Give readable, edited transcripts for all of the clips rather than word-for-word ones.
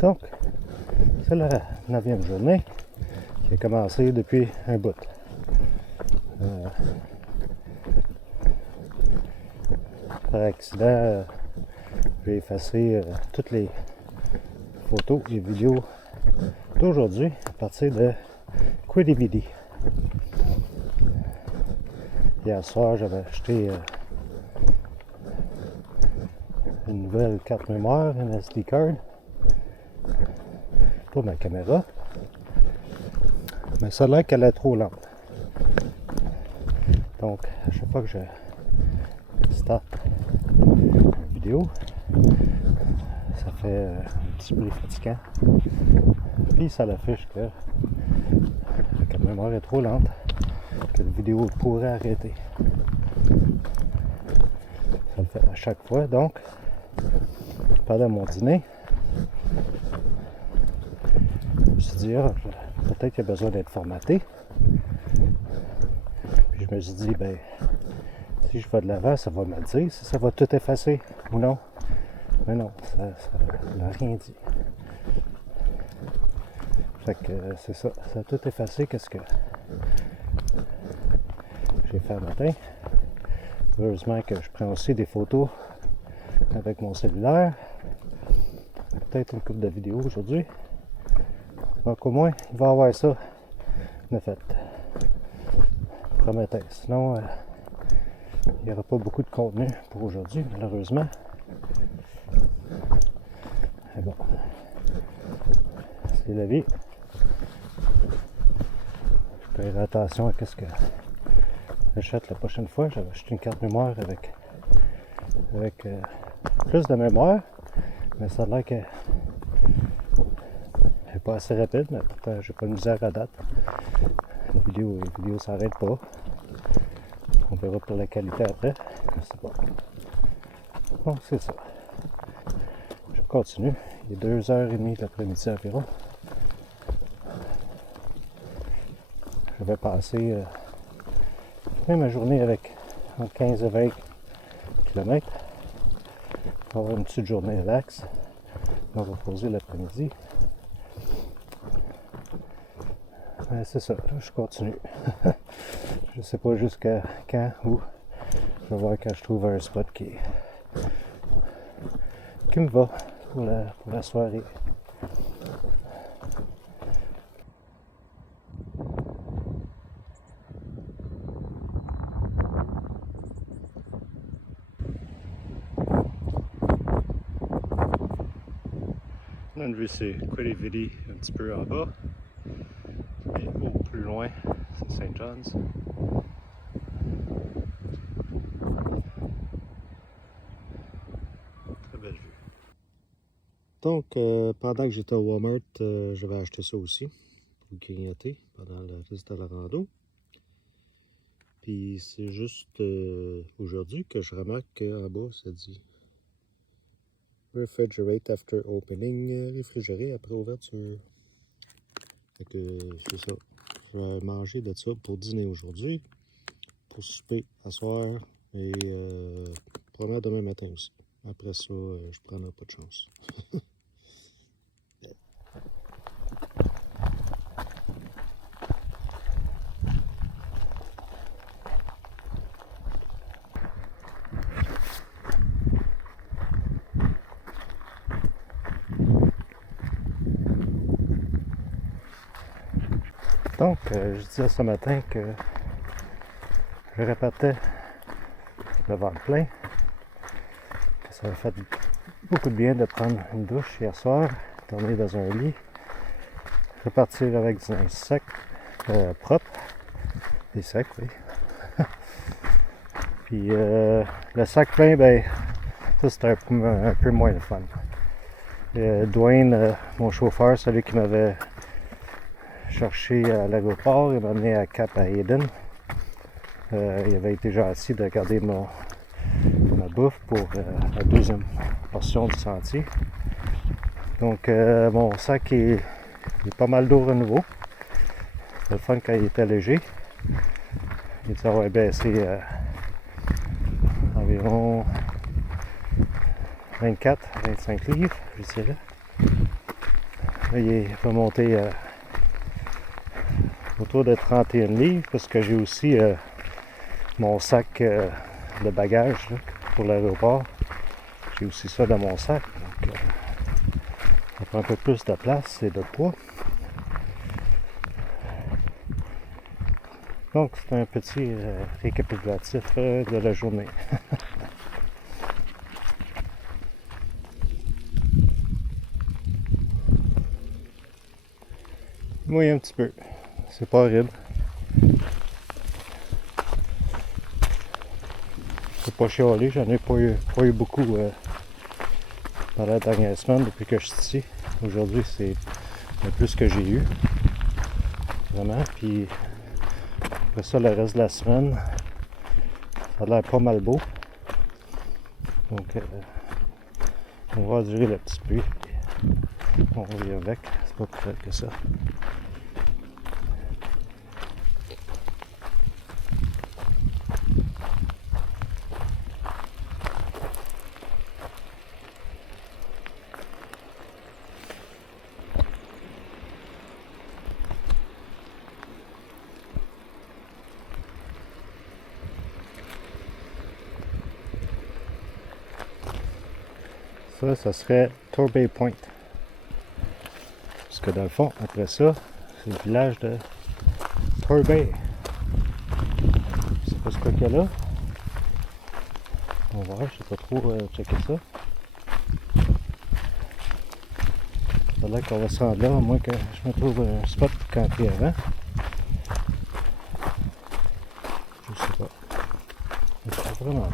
Donc, c'est la 9e journée qui a commencé depuis un bout. Par accident, j'ai effacé toutes les photos et vidéos d'aujourd'hui à partir de Quidividi. Hier soir, j'avais acheté une nouvelle carte mémoire, une SD card pour ma caméra. Mais ça a l'air qu'elle est trop lente. Donc, à chaque fois que je start une vidéo, ça fait un petit bruit fatigant. Puis ça l'affiche que la carte mémoire est trop lente, que la vidéo pourrait arrêter. Ça le fait à chaque fois. Donc, pendant mon dîner, je me suis dit, peut-être qu'il y a besoin d'être formaté. Puis je me suis dit, ben, si je vais de l'avant, ça va me le dire si ça va tout effacer ou non. Mais non, ça n'a rien dit. Fait que c'est ça, ça a tout effacé. Qu'est-ce que j'ai fait le matin? Heureusement que je prends aussi des photos avec mon cellulaire. Peut-être une couple de vidéos aujourd'hui. Donc au moins, il va y avoir ça de fait. Promettais. Sinon, il n'y aura pas beaucoup de contenu pour aujourd'hui, malheureusement. Mais bon, c'est la vie. Je ferai attention à ce que j'achète la prochaine fois. J'avais acheté une carte mémoire avec plus de mémoire, mais ça a l'air qu'elle n'est pas assez rapide, mais pourtant j'ai pas de misère à date. Les vidéos s'arrêtent pas. On verra pour la qualité après. C'est bon. Bon, c'est ça. Je continue. Il est 2h30 de l'après-midi environ. Je vais passer ma journée avec entre 15 et 20 km. On va avoir une petite journée relax. On va reposer l'après-midi. Mais c'est ça, là, je continue. Je sais pas jusqu'à quand ou je vais voir quand je trouve un spot qui me va pour la soirée. On a une vue, c'est Quidividi un petit peu en bas. Et au plus loin, c'est St. John's. Très belle vue. Donc, pendant que j'étais au Walmart, j'avais acheté ça aussi pour grignoter pendant le reste de la rando. Puis c'est juste aujourd'hui que je remarque qu'en bas, ça dit Refrigerate after opening, réfrigéré après ouverture. Fait que c'est ça. Je vais manger de ça pour dîner aujourd'hui, pour souper à soir et probablement demain matin aussi. Après ça, je prendrai pas de chance. Donc, je disais ce matin que je répétais le ventre plein, que ça m'a fait beaucoup de bien de prendre une douche hier soir, dormir dans un lit, repartir avec du linge sec, propre, et sec, oui. Puis le sac plein, ben, ça c'était un peu moins le fun. Dwayne, mon chauffeur, celui qui m'avait cherché à l'aéroport, il m'a amené à Cap à Eden. Il avait été gentil de garder ma bouffe pour la deuxième portion du sentier. Donc mon sac est pas mal lourd à nouveau. C'est le fun quand il était léger. Il dit avoir baissé environ 24-25 livres, je dirais. Là, il va monter autour de 31 livres parce que j'ai aussi mon sac de bagages là, pour l'aéroport. J'ai aussi ça dans mon sac. Donc, ça prend un peu plus de place et de poids. Donc c'est un petit récapitulatif de la journée. Oui, un petit peu. C'est pas horrible. C'est pas chialé, j'en ai pas eu beaucoup dans la dernière semaine depuis que je suis ici. Aujourd'hui, c'est le plus que j'ai eu. Vraiment. Puis après ça, le reste de la semaine, ça a l'air pas mal beau. Donc, on va durer la petite pluie. On revient avec. C'est pas plus que ça. Ça serait Torbay Point. Parce que dans le fond, après ça, c'est le village de Torbay. Je sais pas ce qu'il y a là. On va voir, je sais pas trop checker ça. C'est là qu'on va se rendre là, à moins que je me trouve un spot pour camper avant. Je sais pas. Je sais pas vraiment.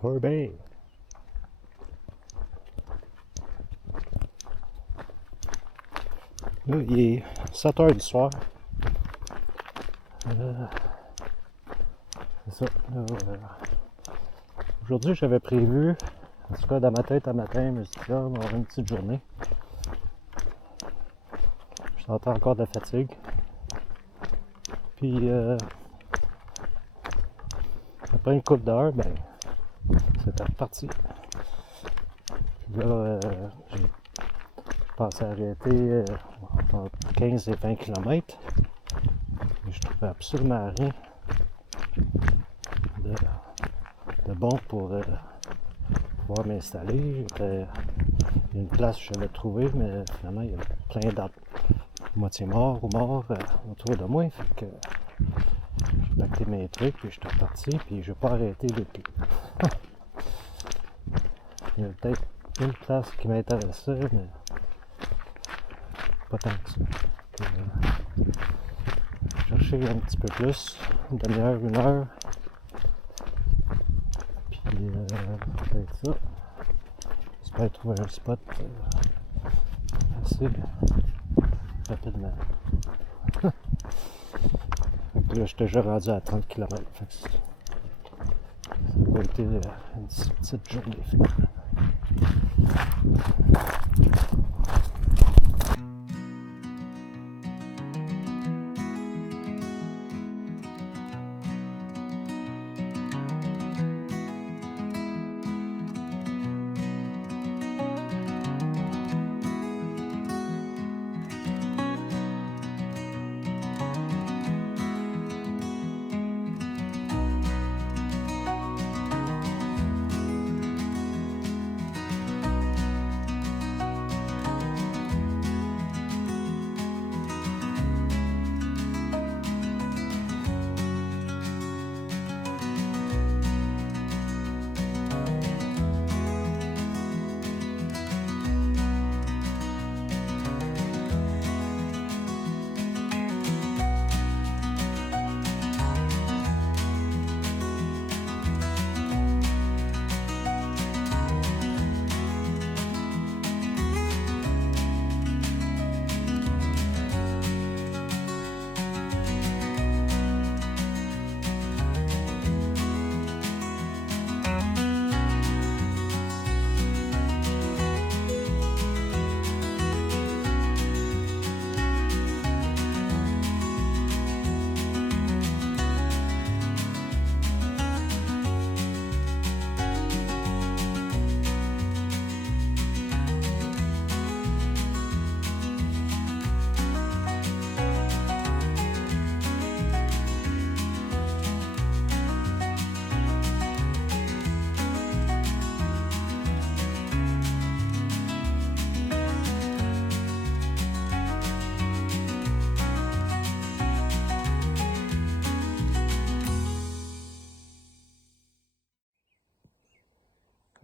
Torbay. Là, il est 7 h du soir. C'est ça. Aujourd'hui, j'avais prévu, en tout cas dans ma tête à matin, je me suis dit, là, on va avoir une petite journée. Je sentais encore de la fatigue. Puis, après une couple d'heures, ben, c'était reparti. Puis là, je pensais arrêter entre 15 et 20 km. Mais je trouvais absolument rien de bon pour pouvoir m'installer. Il y a une place que j'avais trouvée, mais finalement, il y a plein d'arbres moitié morts ou morts autour de moi. Fait que j'ai pacté mes trucs, puis je suis reparti, puis je n'ai pas arrêté depuis. Il y a peut-être une place qui m'intéressait, mais pas tant que ça. Chercher un petit peu plus, une demi-heure, une heure. Puis peut-être ça. J'espère trouver un spot assez rapidement. Là, je suis déjà rendu à 30 km. C'est pas a été une petite journée finalement.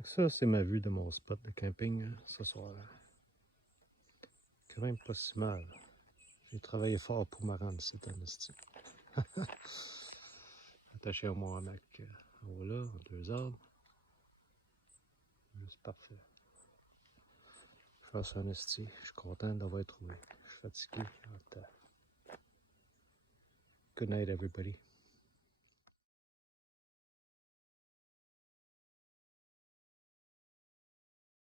Ça, c'est ma vue de mon spot de camping ce soir. Quand même pas si mal. J'ai travaillé fort pour me rendre cette année-ci. Attaché à mon hamac en haut là, en 2 arbres. C'est parfait. Je fais ça en esti. Je suis content d'avoir trouvé. Je suis fatigué. Good night, everybody.